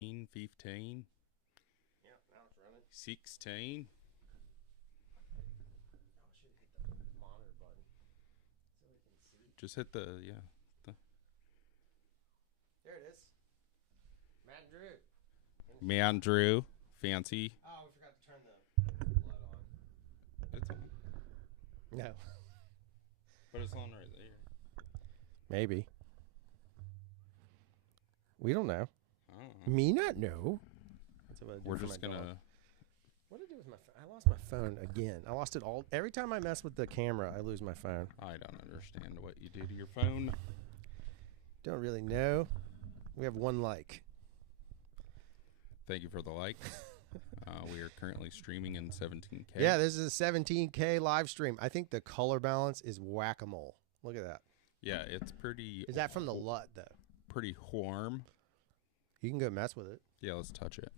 15. Yeah, now it's running. 16. Oh, I should hit the monitor button so we can see. Just hit the, yeah. There it is. Matt and Drew. Man, Drew. Fancy. Oh, we forgot to turn the blood on. It's on. No. But it's on right there. Maybe. We don't know. I don't know. Me not know. We're just going to... What did I do with my phone? I lost my phone again. I lost it all. Every time I mess with the camera, I lose my phone. I don't understand what you do to your phone. Don't really know. We have one like. Thank you for the like. We are currently streaming in 17K. Yeah, this is a 17K live stream. I think the color balance is whack-a-mole. Look at that. Yeah, it's pretty... Is that from the LUT, though? Pretty warm. You can go mess with it. Yeah, let's touch it.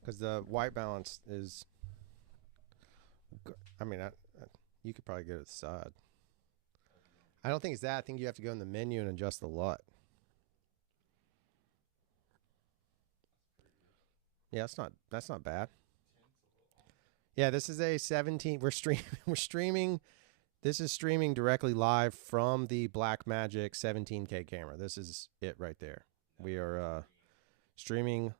Because the white balance is... I mean, you could probably go to the side. I don't think it's that. I think you have to go in the menu and adjust the LUT. Yeah, that's not bad. Yeah, this is a 17. We're streaming. This is streaming directly live from the BlackMagic 17K camera. This is it right there. We are streaming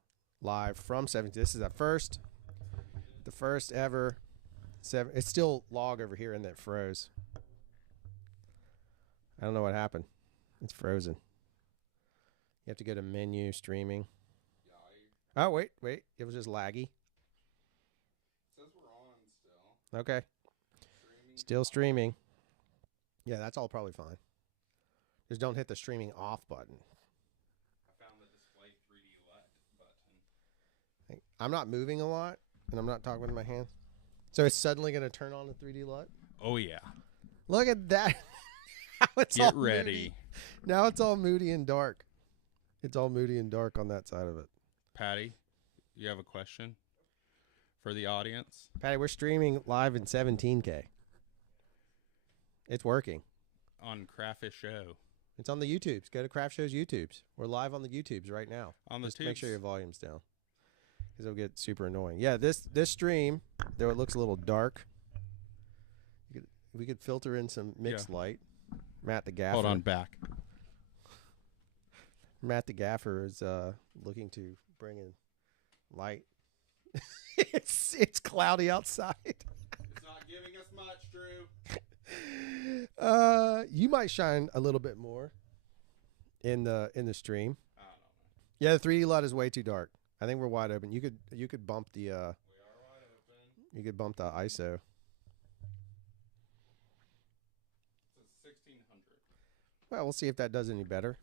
live from 17. This is the first ever. It's still log over here and that froze. I don't know what happened. It's frozen. You have to go to menu streaming. Oh, wait. It was just laggy. It says we're on still. Okay. Still streaming. Yeah, that's all probably fine. Just don't hit the streaming off button. I found the display 3D LUT button. I'm not moving a lot, and I'm not talking with my hands. So it's suddenly going to turn on the 3D LUT? Oh, yeah. Look at that. Get ready. Moody. Now it's all moody and dark. It's all moody and dark on that side of it. Patty, you have a question for the audience? Patty, we're streaming live in 17K. It's working. On Crayfish Show. It's on the YouTubes. Go to Craft Show's YouTubes. We're live on the YouTubes right now. On the Just tubes. make sure your volume's down, because it'll get super annoying. Yeah, this stream, though it looks a little dark, we could filter in some mixed light. Matt the Gaffer. Hold on, back. Matt the Gaffer is looking to bring in light. It's cloudy outside. It's not giving us much, Drew. You might shine a little bit more in the stream. I don't know. Yeah, the 3D LUT is way too dark. I think we're wide open. You could bump the We are wide open. you could bump the ISO. It's 1600. Well, we'll see if that does any better.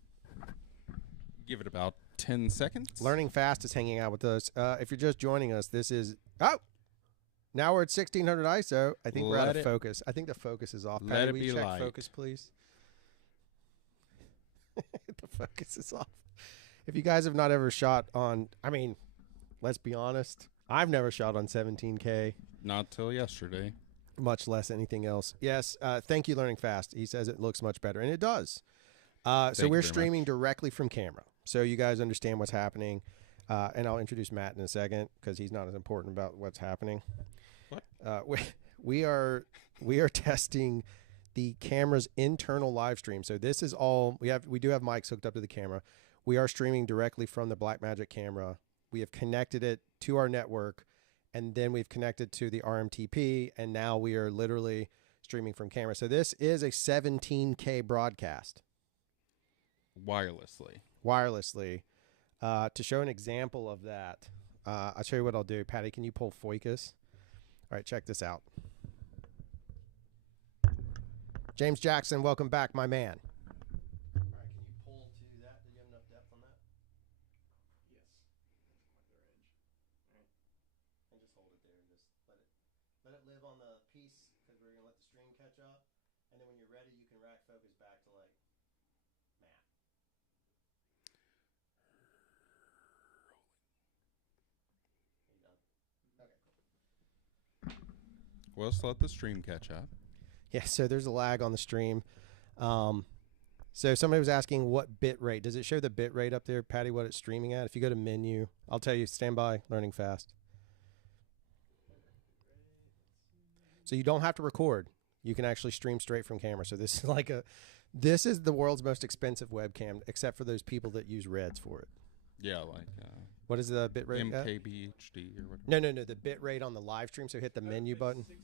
Give it about 10 seconds. Learning Fast is hanging out with us. If you're just joining us, this is now we're at 1600 ISO. I think we're out of focus. I think the focus is off. Let Patty, it will be you check light. focus, please? The focus is off. If you guys have not ever shot on, I mean, let's be honest, I've never shot on 17K, Not till yesterday. much less anything else. Yes, thank you, Learning Fast. He says it looks much better, and it does. So Thank you we're very streaming much. directly from camera, so you guys understand what's happening. And I'll introduce Matt in a second because he's not as important about what's happening. What? We are testing the camera's internal live stream. So this is all we do have mics hooked up to the camera. We are streaming directly from the BlackMagic camera. We have connected it to our network, and then we've connected to the RMTP, and now we are literally streaming from camera. So this is a 17K broadcast wirelessly. To show an example of that, I'll show you what I'll do. Patty, can you pull Focus? All right, check this out. James Jackson, welcome back, my man. All right, can you pull to that? Do you have enough depth on that? Yes. That's my edge. All right. And just hold it there and just let it live on the piece, because we're going to let the stream catch up. And then when you're ready, you can rack focus back to like Matt. Are you done? Okay, cool. Well, let's let the stream catch up. Yeah, so there's a lag on the stream. So somebody was asking what bit rate. Does it show the bit rate up there, Patty, what it's streaming at? If you go to menu, I'll tell you, stand by, learning fast. So you don't have to record. You can actually stream straight from camera. So this is this is the world's most expensive webcam, except for those people that use Reds for it. Yeah, like what is the bit rate? MKBHD or whatever. No. The bit rate on the live stream. So hit the menu button. 6.1.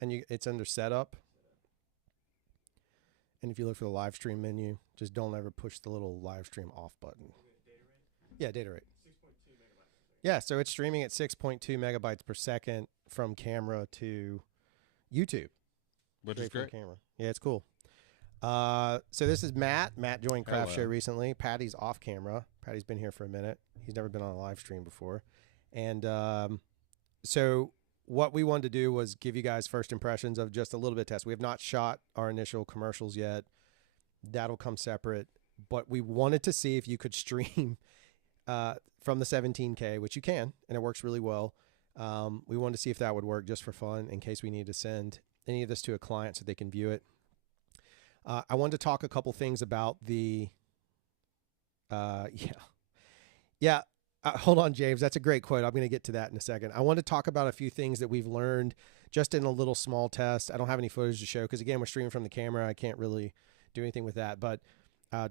And it's under setup. And if you look for the live stream menu, just don't ever push the little live stream off button. Yeah, data rate. 6.2 megabytes. Yeah, so it's streaming at 6.2 megabytes per second from camera to YouTube. Which is Straight from great. camera. Yeah, it's cool. So this is Matt. Matt joined Craft Show Hello. recently. Patty's off camera. Patty's been here for a minute. He's never been on a live stream before. And so what we wanted to do was give you guys first impressions of just a little bit of test. We have not shot our initial commercials yet. That'll come separate. But we wanted to see if you could stream from the 17K, which you can, and it works really well. We wanted to see if that would work just for fun in case we need to send any of this to a client so they can view it. I wanted to talk a couple things about the hold on, James. That's a great quote. I'm going to get to that in a second. I want to talk about a few things that we've learned just in a little small test. I don't have any footage to show because, again, we're streaming from the camera. I can't really do anything with that. But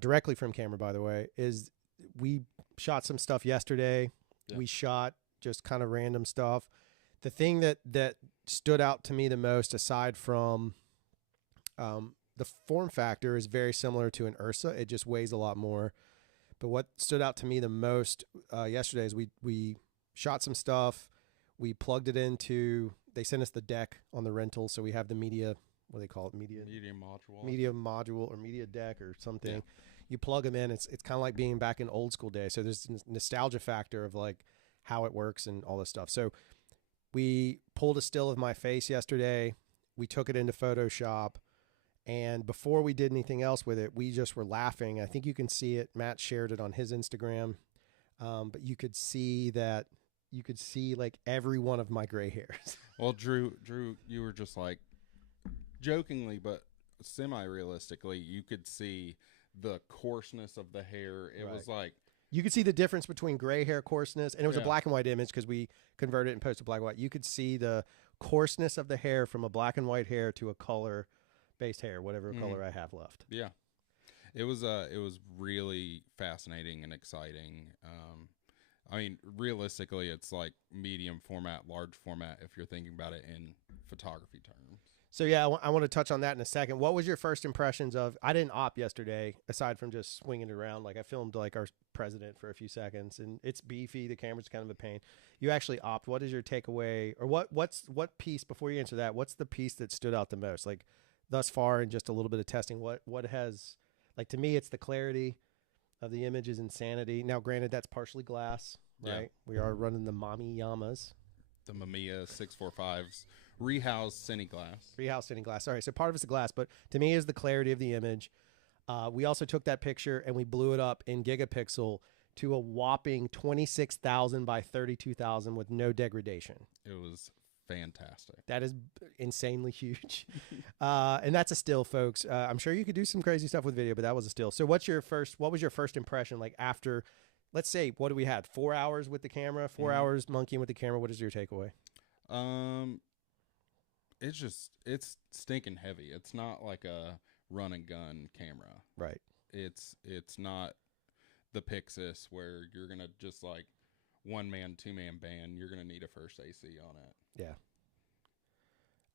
directly from camera, by the way, is we shot some stuff yesterday. Yeah. We shot just kind of random stuff. The thing that stood out to me the most, aside from the form factor, is very similar to an Ursa. It just weighs a lot more. But what stood out to me the most yesterday is we shot some stuff. We plugged it into, they sent us the deck on the rental. So we have the media, what do they call it? Media module or media deck or something. Yeah. You plug them in. It's kind of like being back in old school days. So there's this nostalgia factor of like how it works and all this stuff. So we pulled a still of my face yesterday. We took it into Photoshop. And before we did anything else with it, we just were laughing. I think you can see it. Matt shared it on his Instagram. But you could see like every one of my gray hairs. Well, Drew, you were just like jokingly, but semi-realistically, you could see the coarseness of the hair. It was like you could see the difference between gray hair coarseness, and it was a black and white image because we converted it and posted black and white. You could see the coarseness of the hair from a black and white hair to a color-based hair, whatever color I have left. Yeah, it was really fascinating and exciting. I mean, realistically, it's like medium format, large format, if you're thinking about it in photography terms. So yeah, I want to touch on that in a second. What was your first impressions of? I didn't op yesterday, aside from just swinging it around. Like I filmed like our president for a few seconds, and it's beefy. The camera's kind of a pain. You actually opt. What is your takeaway, or what piece? Before you answer that, what's the piece that stood out the most? Like thus far, in just a little bit of testing, what has, like, to me, it's the clarity of the image is insanity. Now, granted, that's partially glass, right? Yeah. We are running the Mami Yamas. The Mamiya 645s, rehoused cine glass. Rehoused cine glass. All right, so part of it's the glass, but to me is the clarity of the image. We also took that picture and we blew it up in gigapixel to a whopping 26,000 by 32,000 with no degradation. It was fantastic. That is insanely huge. And that's a still, folks. I'm sure you could do some crazy stuff with video, but that was a still. So what was your first impression like after, let's say, what do we had? 4 hours with the camera, 4 hours monkeying with the camera. What is your takeaway? It's stinking heavy. It's not like a run and gun camera. Right. It's not the Pixis where you're going to just like 1-man, 2-man band. You're going to need a first AC on it. Yeah.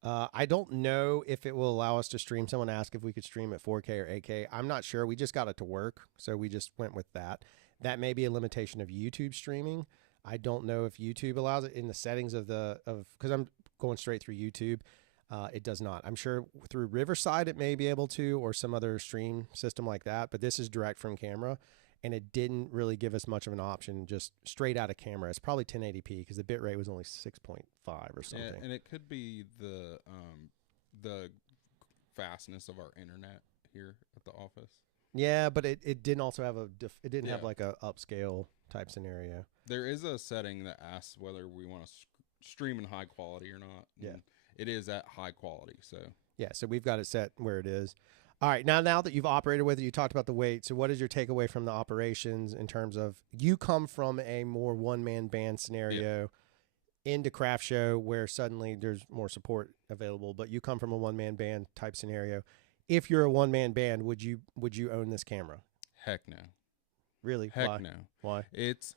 I don't know if it will allow us to stream. Someone asked if we could stream at 4K or 8K. I'm not sure. We just got it to work, so we just went with that. That may be a limitation of YouTube streaming. I don't know if YouTube allows it in the settings because I'm going straight through YouTube. It does not. I'm sure through Riverside it may be able to, or some other stream system like that, but this is direct from camera, and it didn't really give us much of an option just straight out of camera. It's probably 1080p because the bit rate was only 6.5 or something. And it could be the fastness of our internet here at the office. Yeah, but it didn't also have it didn't have like a upscale type scenario. There is a setting that asks whether we want to stream in high quality or not. Yeah. It is at high quality, so Yeah, so we've got it set where it is. All right, now that you've operated with it, you talked about the weight. So what is your takeaway from the operations in terms of you come from a more one-man band scenario into craft show where suddenly there's more support available, but you come from a one-man band type scenario. If you're a one-man band, would you own this camera? Heck no. Really? Heck Why? no. Why? It's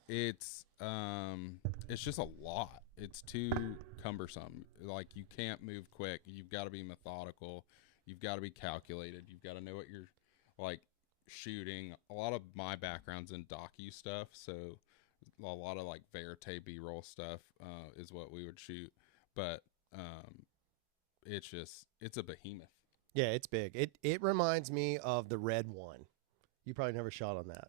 just a lot. It's too cumbersome. Like, you can't move quick. You've got to be methodical. You've got to be calculated. You've got to know what you're like shooting. A lot of my background's in docu stuff, so a lot of like verite B-roll stuff is what we would shoot. But it's a behemoth. Yeah, it's big. It reminds me of the Red One. You probably never shot on that.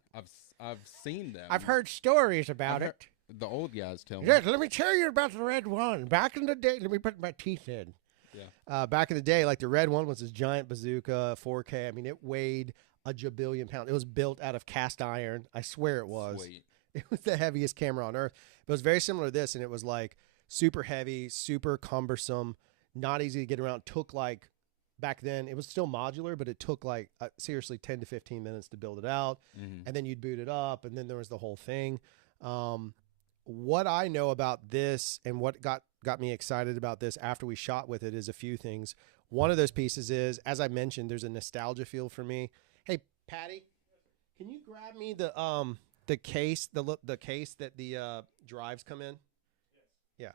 I've seen them. I've heard stories about it. The old guys tell me. Yes, let me tell you about the Red One. Back in the day, let me put my teeth in. Yeah. Back in the day, like the Red One was this giant bazooka, 4K. I mean, it weighed a jabillion pounds. It was built out of cast iron. I swear it was. Sweet. It was the heaviest camera on earth. But it was very similar to this, and it was like super heavy, super cumbersome, not easy to get around. Took like, back then, it was still modular, but it took like seriously 10 to 15 minutes to build it out. Mm-hmm. And then you'd boot it up, and then there was the whole thing. What I know about this and what got me excited about this after we shot with it is a few things. One of those pieces is, as I mentioned, there's a nostalgia feel for me. Hey, Patty, can you grab me the case, the case that the drives come in? Yes. Yeah.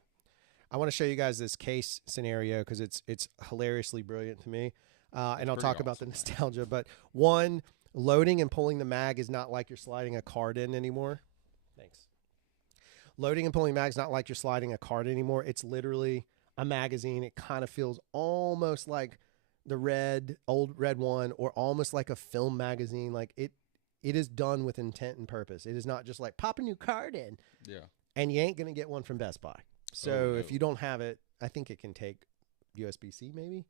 I want to show you guys this case scenario because it's hilariously brilliant to me. And I'll talk about the nostalgia. But one, loading and pulling the mag is not like you're sliding a card in anymore. Thanks. Loading and pulling mag is not like you're sliding a card anymore. It's literally a magazine. It kind of feels almost like the old Red One, or almost like a film magazine. Like it is done with intent and purpose. It is not just like pop a new card in. Yeah. And you ain't going to get one from Best Buy. So if you don't have it, I think it can take USB-C maybe,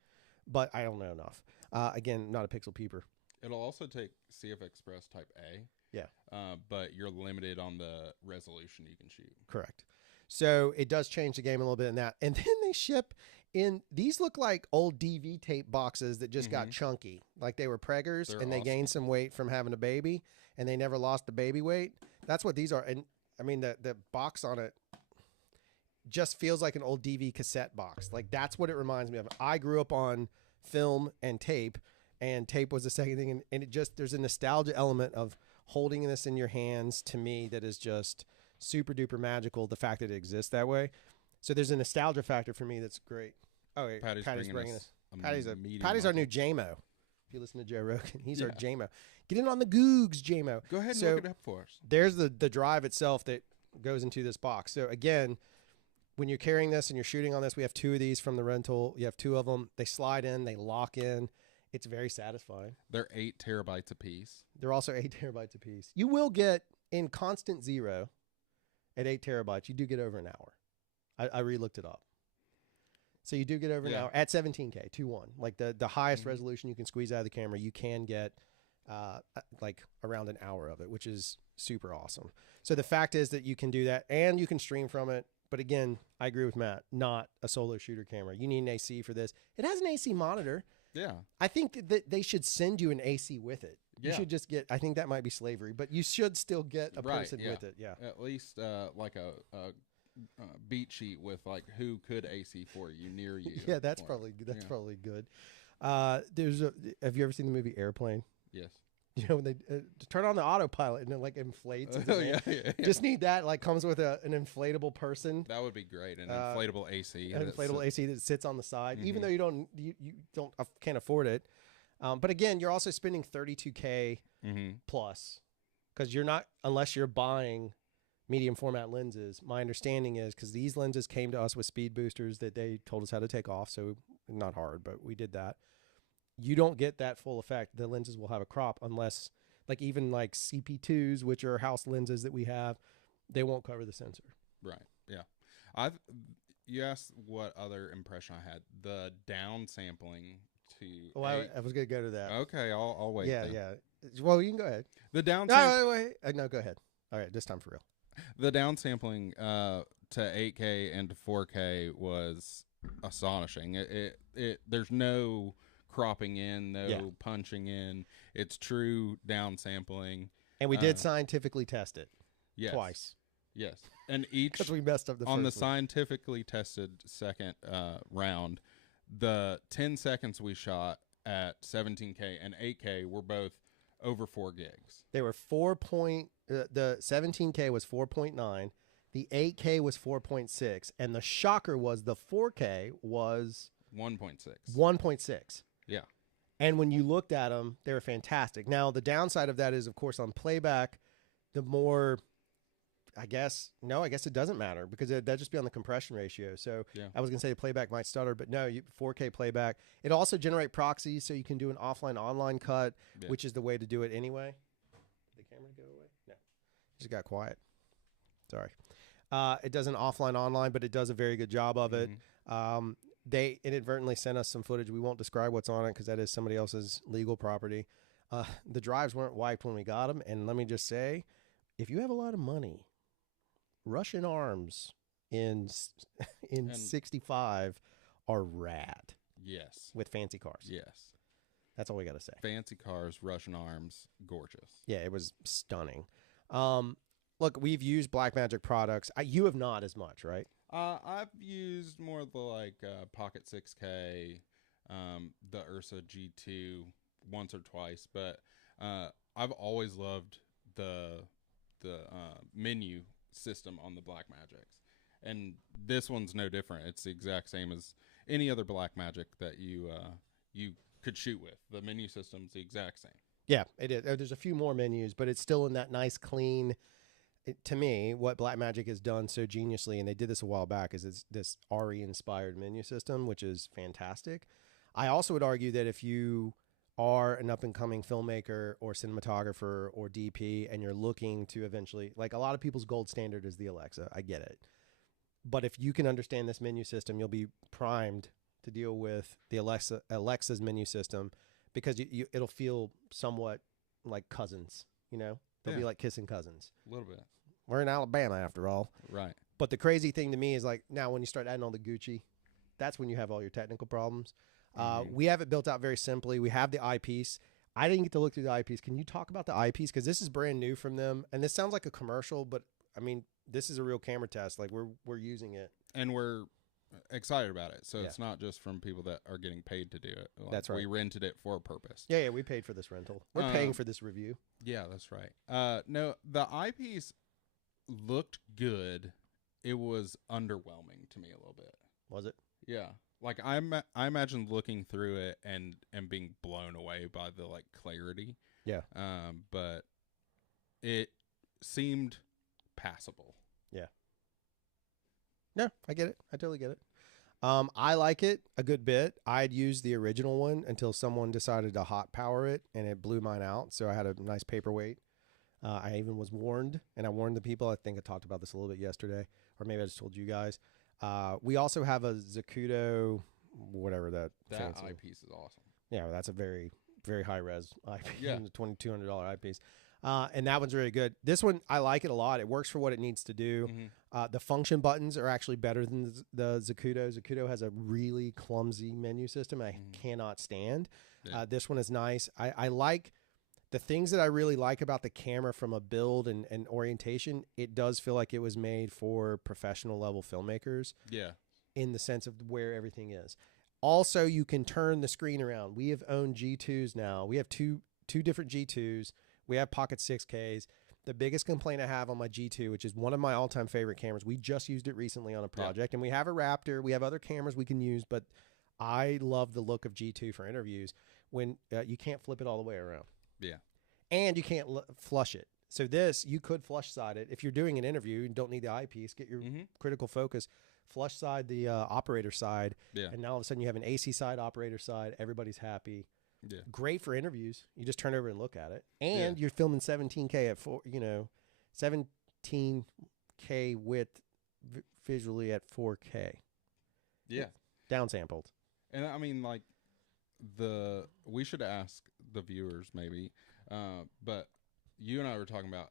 but I don't know enough. Again, not a Pixel peeper. It'll also take CF Express Type A. Yeah. But you're limited on the resolution you can shoot. Correct. So it does change the game a little bit in that. And then they ship in, these look like old DV tape boxes that just got chunky. Like they were preggers. They're and they gained some weight from having a baby, and they never lost the baby weight. That's what these are. And I mean, the box on it just feels like an old DV cassette box. Like that's what it reminds me of. I grew up on film and tape was the second thing. And it just, there's a nostalgia element of holding this in your hands to me that is just super duper magical. The fact that it exists that way. So there's a nostalgia factor for me that's great. Oh, wait, Patty's bringing us. Patty's our new JMO. If you listen to Joe Rogan, he's our JMO. Get in on the Googs, JMO. Go ahead and look it up for us. There's the drive itself that goes into this box. So again, when you're carrying this and you're shooting on this, we have two of these from the rental. You have two of them. They slide in, they lock in. It's very satisfying. They're 8 terabytes a piece. They're also 8 terabytes a piece. You will get in constant zero at 8 terabytes. You do get over an hour. I re-looked it up. So you do get over an hour at 17K, 2.1. Like the highest resolution you can squeeze out of the camera, you can get like around an hour of it, which is super awesome. So the fact is that you can do that and you can stream from it. But again, I agree with Matt, not a solo shooter camera. You need an AC for this. It has an AC monitor. Yeah. I think that they should send you an AC with it. You should just get, I think that might be slavery, but you should still get a person with it. Yeah. At least like a beat sheet with like who could AC for you near you. Yeah, that's probably good. Have you ever seen the movie Airplane? Yes. You know, when they turn on the autopilot and it like inflates. Yeah. Just need that. Like comes with an inflatable person. That would be great. An inflatable AC. An inflatable AC that sits on the side, even though you can't afford it. But again, you're also spending $32K plus, because you're not, unless you're buying medium format lenses. My understanding is, because these lenses came to us with speed boosters that they told us how to take off, so not hard, but we did that. You don't get that full effect. The lenses will have a crop unless, like even like CP2s, which are house lenses that we have, they won't cover the sensor. Right. Yeah. You asked what other impression I had. The down sampling to. Oh, I was gonna go to that. Okay, I'll wait. Yeah, then. yeah. Well, you can go ahead. The down. Wait. No, go ahead. All right, this time for real. The down sampling to 8K and to 4K was astonishing. There's no cropping in, no Yeah. punching in. It's true downsampling. And we did scientifically test it Yes. twice Yes. And each because we messed up the on the first one. scientifically tested second round, the 10 seconds we shot at 17K and 8K were both over 4 gigs. They were the 17K was 4.9, the 8K was 4.6, and the shocker was the 4K was 1.6. 1.6. Yeah. And when you looked at them, they were fantastic. Now, the downside of that is, of course, on playback, the more, I guess it doesn't matter because that'd just be on the compression ratio. So Yeah. I was going to say the playback might stutter, but no, 4K playback. It also generate proxies, so you can do an offline-online cut, Yeah. which is the way to do it anyway. Did the camera go away? No. It just got quiet. Sorry. It does an offline-online, but it does a very good job of it. They inadvertently sent us some footage. We won't describe what's on it because that is somebody else's legal property. The drives weren't wiped when we got them. And let me just say, if you have a lot of money, Russian arms in 65 are rad. Yes. With fancy cars. Yes. That's all we got to say. Fancy cars, Russian arms, gorgeous. Yeah, it was stunning. Look, we've used BlackMagic products. You have not as much, right? I've used more of the Pocket 6K, the Ursa G2 once or twice, but I've always loved the menu system on the BlackMagics, and this one's no different. It's the exact same as any other BlackMagic that you could shoot with. The menu system's the exact same. Yeah, it is. There's a few more menus, but it's still in that nice, clean. To me, what BlackMagic has done so geniusly, and they did this a while back, is it's this RE-inspired menu system, which is fantastic. I also would argue that if you are an up-and-coming filmmaker or cinematographer or DP and you're looking to eventually, like a lot of people's gold standard is the Alexa. I get it. But if you can understand this menu system, you'll be primed to deal with the Alexa's menu system because it'll feel somewhat like cousins, you know? They'll be like kissing cousins. A little bit. We're in Alabama after all. Right. But the crazy thing to me is like now when you start adding all the Gucci, that's when you have all your technical problems. We have it built out very simply. We have the eyepiece. I didn't get to look through the eyepiece. Can you talk about the eyepiece? Because this is brand new from them. And this sounds like a commercial, but I mean, this is a real camera test. Like we're using it. And we're excited about it. So it's not just from people that are getting paid to do it. Like, that's right. We rented it for a purpose. Yeah, we paid for this rental. We're paying for this review. Yeah, that's right. No, the eyepiece looked good. It was underwhelming to me a little bit. Was it? Yeah. Like I imagine looking through it and being blown away by the clarity. Yeah. But it seemed passable. Yeah. No, I get it. I totally get it. I like it a good bit. I'd used the original one until someone decided to hot power it, and it blew mine out. So I had a nice paperweight. I even was warned, and I warned the people. I think I talked about this a little bit yesterday, or maybe I just told you guys. We also have a Zacuto, whatever that eyepiece is awesome. Yeah, that's a very, very high res eyepiece. Yeah. The $2,200 eyepiece. And that one's really good. This one, I like it a lot. It works for what it needs to do. The function buttons are actually better than the Zacuto. Zacuto has a really clumsy menu system I cannot stand. Yeah. This one is nice. I like the things that I really like about the camera from a build and orientation. It does feel like it was made for professional level filmmakers. Yeah. In the sense of where everything is. Also, you can turn the screen around. We have owned G2s now. We have two different G2s. We have Pocket 6Ks. The biggest complaint I have on my G2, which is one of my all-time favorite cameras, we just used it recently on a project, and we have a Raptor. We have other cameras we can use, but I love the look of G2 for interviews when you can't flip it all the way around. Yeah. And you can't flush it. So this, you could flush side it. If you're doing an interview and don't need the eyepiece, get your critical focus, flush side the operator side, and now all of a sudden you have an AC side, operator side. Everybody's happy. Yeah. Great for interviews. You just turn over and look at it. And you're filming 17K at 17K width visually at 4K. Yeah. Downsampled. And I mean, we should ask the viewers maybe, but you and I were talking about,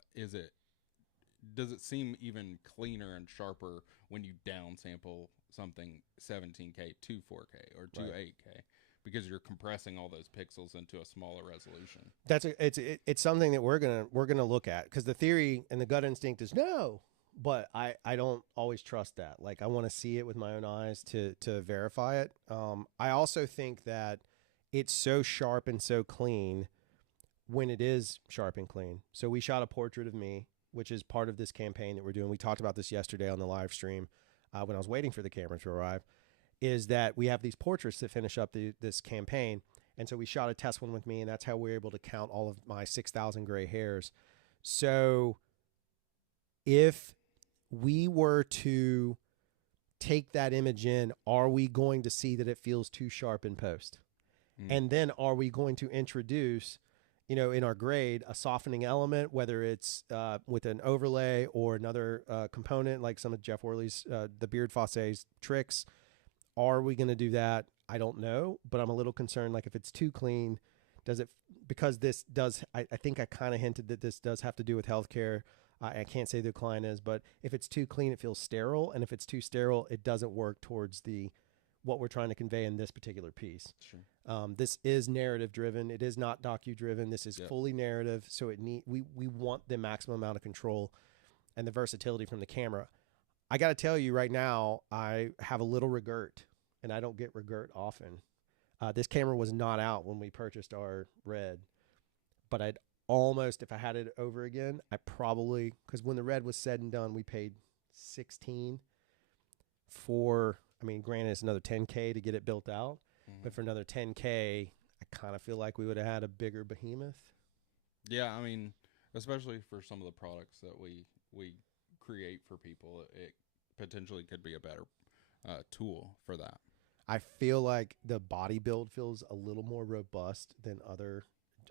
does it seem even cleaner and sharper when you downsample something 17K to 4K or to Right. 8K because you're compressing all those pixels into a smaller resolution. It's something that we're gonna look at, because the theory and the gut instinct is no, but I don't always trust that. Like, I want to see it with my own eyes to verify it. I also think that it's so sharp and so clean when it is sharp and clean. So we shot a portrait of me, which is part of this campaign that we're doing. We talked about this yesterday on the live stream when I was waiting for the camera to arrive. Is that we have these portraits that finish up this campaign. And so we shot a test one with me, and that's how we were able to count all of my 6,000 gray hairs. So if we were to take that image in, are we going to see that it feels too sharp in post? And then are we going to introduce, in our grade, a softening element, whether it's with an overlay or another component, like some of Jeff Worley's, the Beard Fosse's tricks? Are we going to do that? I don't know, but I'm a little concerned. Like, if it's too clean, does it, because this does, I think I kind of hinted that this does have to do with healthcare. I can't say the client is, but if it's too clean, it feels sterile. And if it's too sterile, it doesn't work towards what we're trying to convey in this particular piece. Sure. This is narrative driven. It is not docu driven. This is fully narrative. So we want the maximum amount of control and the versatility from the camera. I got to tell you right now, I have a little regret, and I don't get regret often. This camera was not out when we purchased our Red, but I'd almost, if I had it over again, I probably, because when the Red was said and done, we paid 16 for, I mean, granted, it's another 10K to get it built out, but for another 10K, I kind of feel like we would have had a bigger behemoth. Yeah, I mean, especially for some of the products that we create for people, it potentially could be a better tool for that. I feel like the body build feels a little more robust than other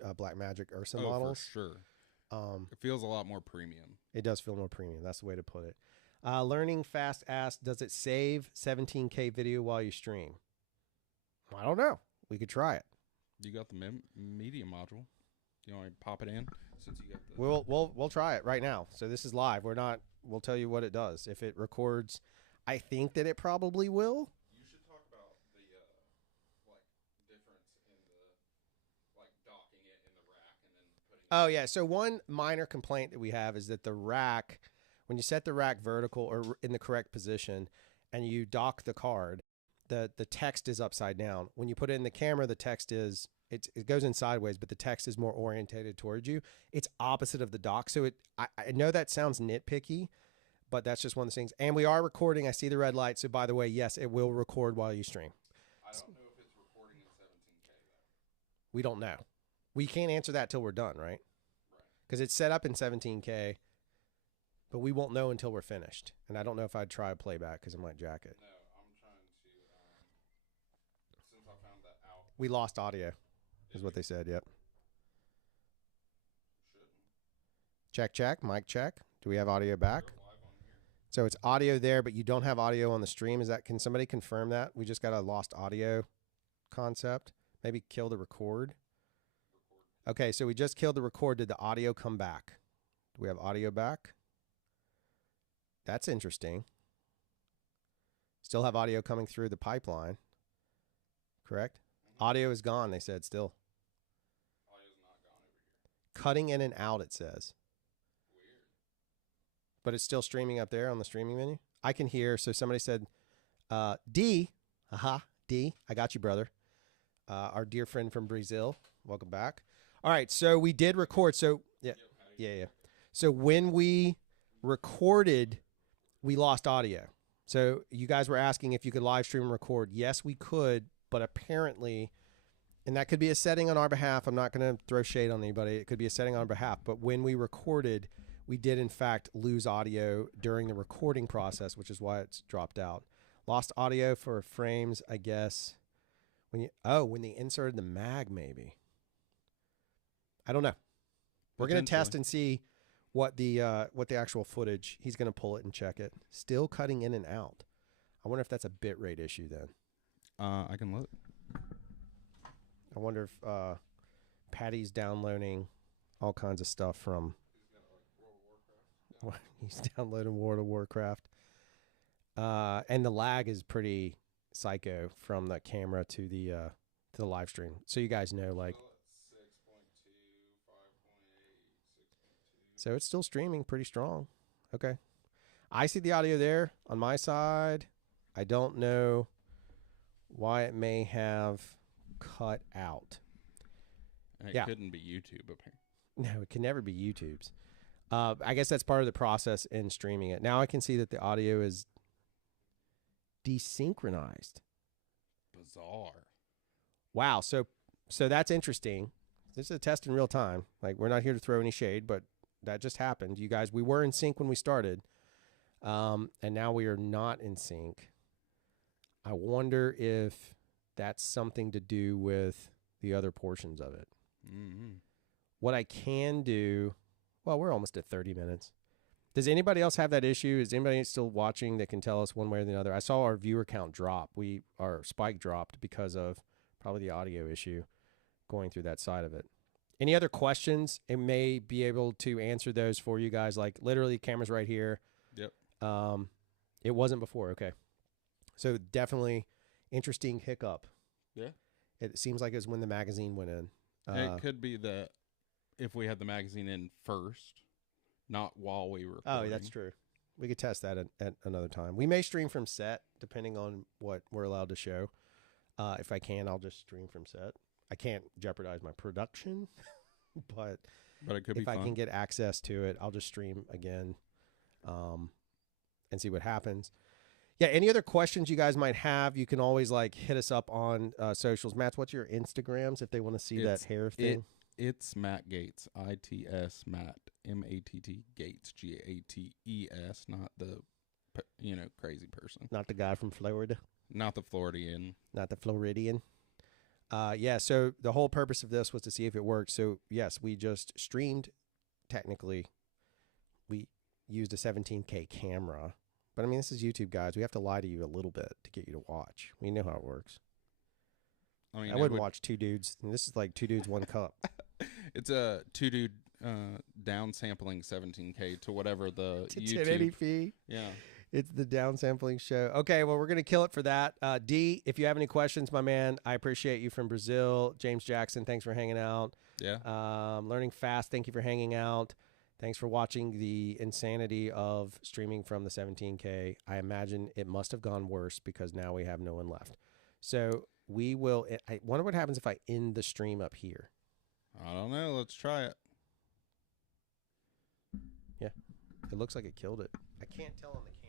BlackMagic Ursa models. For sure. It feels a lot more premium. It does feel more premium. That's the way to put it. Learning Fast asked, does it save 17K video while you stream? I don't know. We could try it. You got the media module. You want to pop it in? Since you got the... We'll try it right now. So this is live. We'll tell you what it does. If it records, I think that it probably will. You should talk about the difference in the docking it in the rack and then putting. Oh yeah. So one minor complaint that we have is that the rack, when you set the rack vertical or in the correct position, and you dock the card, the text is upside down. When you put it in the camera, the text is. It goes in sideways, but the text is more orientated towards you. It's opposite of the dock. So I know that sounds nitpicky, but that's just one of the things. And we are recording. I see the red light. So by the way, yes, it will record while you stream. I don't know if it's recording in 17K though. We don't know. We can't answer that till we're done, right? Because it's set up in 17K, but we won't know until we're finished. And I don't know if I'd try a playback because it might jack it. No, I'm trying to, since I found that out. We lost audio. Is what they said, yep. Check. Mic check. Do we have audio back? So it's audio there, but you don't have audio on the stream. Can somebody confirm that? We just got a lost audio concept. Maybe kill the record. Okay, so we just killed the record. Did the audio come back? Do we have audio back? That's interesting. Still have audio coming through the pipeline. Correct? Audio is gone, they said still. Cutting in and out, it says. Weird. But it's still streaming up there on the streaming menu. I can hear. So somebody said, D, D, I got you, brother. Our dear friend from Brazil. Welcome back. All right, so we did record. So, yeah. So when we recorded, we lost audio. So you guys were asking if you could live stream and record. Yes, we could, but apparently... And that could be a setting on our behalf. I'm not going to throw shade on anybody. It could be a setting on our behalf. But when we recorded, we did, in fact, lose audio during the recording process, which is why it's dropped out. Lost audio for frames, I guess. When they inserted the mag, maybe. I don't know. We're going to test and see what the actual footage. He's going to pull it and check it. Still cutting in and out. I wonder if that's a bitrate issue then. I can look. I wonder if Patty's downloading all kinds of stuff from... He's downloading World of Warcraft. And the lag is pretty psycho from the camera to the live stream. So you guys know, like, so it's still streaming pretty strong. Okay. I see the audio there on my side. I don't know why it may have cut out. And it couldn't be YouTube, apparently. No, it can never be YouTube's. I guess that's part of the process in streaming it. Now I can see that the audio is desynchronized. Bizarre. Wow. So that's interesting. This is a test in real time. Like, we're not here to throw any shade, but that just happened. You guys, we were in sync when we started. And now we are not in sync. I wonder if that's something to do with the other portions of it. Mm-hmm. What I can do, well, we're almost at 30 minutes. Does anybody else have that issue? Is anybody still watching that can tell us one way or the other? I saw our viewer count drop. Our spike dropped because of probably the audio issue going through that side of it. Any other questions? It may be able to answer those for you guys. Like, literally, camera's right here. Yep. It wasn't before. Okay. So definitely interesting hiccup. Yeah. It seems like it was when the magazine went in. It could be that if we had the magazine in first, not while we were recording. Oh, that's true. We could test that at another time. We may stream from set, depending on what we're allowed to show. If I can, I'll just stream from set. I can't jeopardize my production, but it could be fun. If I can get access to it, I'll just stream again and see what happens. Yeah, any other questions you guys might have, you can always like hit us up on socials. Matt, what's your Instagrams if they want to see that hair thing? It's Matt Gates, ITS Matt, MATT Gates, GATES, not the crazy person. Not the guy from Florida. Not the Floridian. Not the Floridian. Yeah, so the whole purpose of this was to see if it worked. So, yes, we just streamed, technically. We used a 17K camera. But, I mean, this is YouTube, guys. We have to lie to you a little bit to get you to watch. We know how it works. I mean, I wouldn't watch two dudes. And this is like two dudes, one cup. It's a two-dude downsampling 17K to whatever the to YouTube. 1080p. Yeah. It's the downsampling show. Okay, well, we're going to kill it for that. D, if you have any questions, my man, I appreciate you from Brazil. James Jackson, thanks for hanging out. Yeah. Learning Fast, thank you for hanging out. Thanks for watching the insanity of streaming from the 17K. I imagine it must have gone worse because now we have no one left. So we will. I wonder what happens if I end the stream up here. I don't know. Let's try it. Yeah. It looks like it killed it. I can't tell on the camera.